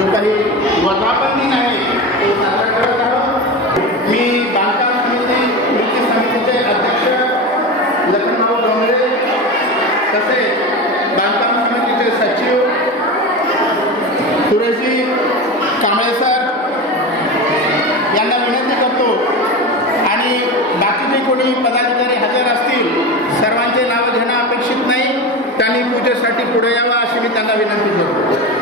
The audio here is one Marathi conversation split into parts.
जो काही वर्धापन दिन आहे तो साजरा करत आहोत. मी बांधकाम समिती कृती समितीचे अध्यक्ष लखनभाऊ डोंगरे तसेच बांधकाम समितीचे सचिव सुरेशजी कांबळे सर यांना विनंती करतो. आणि बाकीचे कोणी पदाधिकारी हजर असतील सर्वांचे नावं घेणं अपेक्षित नाही. त्यांनी पूजेसाठी पुढे यावं अशी मी त्यांना विनंती करतो.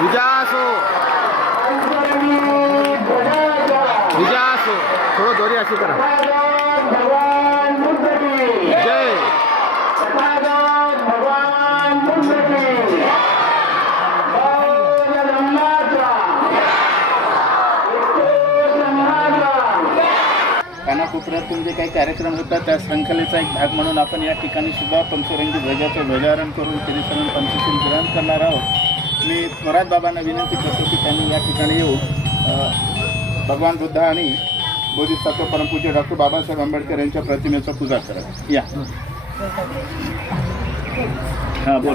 विजासो विजासो थोडं दोरी अशी करा. जय। तथागत भगवान जे काही कार्यक्रम होतात त्या शृंखलेचा एक भाग म्हणून आपण या ठिकाणी सुद्धा पंचरंगी ध्वजाचं ध्वजारोहण करून त्रिसरण पंचशील ग्रहण करणार आहोत. मी थोरात बाबांना विनंती करतो की त्यांनी या ठिकाणी येऊन भगवान बुद्ध आणि बोधिसत्व परमपूज्य डॉक्टर बाबासाहेब आंबेडकर यांच्या प्रतिमेचं पूजा करा. या. हां बोल.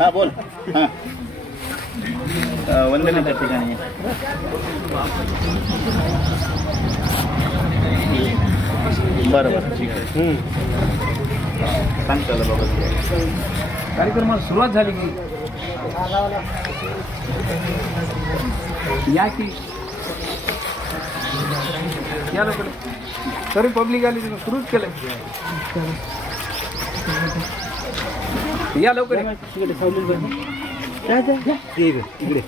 हां बोल. हां. वंदनेच्या ठिकाणी. बरं बरं ठीक आहे सांग त्याला बाबा कार्यक्रमाला सुरुवात झाली की या की या लवकर तरी पब्लिक आली तिथं सुरूच केलं या लवकर इकडे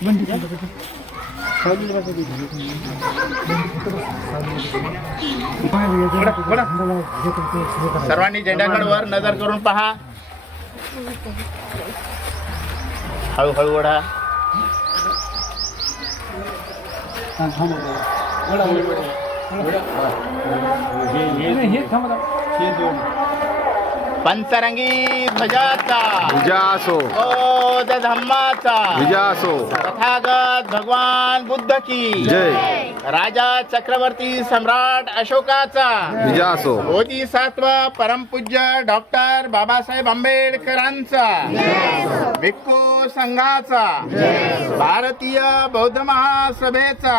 सर्वांनी झेंड्याकडे वर नजर करून पहा हळूहळू वडा हे थांबा पंचरंगी ध्वजाचा. विजासो. बौद्ध धम्माचा विजासो. तथागत भगवान बुद्ध की. जय. राजा चक्रवर्ती सम्राट अशोकाचा. विजय असो बोधिसत्व परमपूज्य डॉक्टर बाबासाहेब आंबेडकरांचा. भिक्खू संघाचा. भारतीय बौद्ध महासभेचा.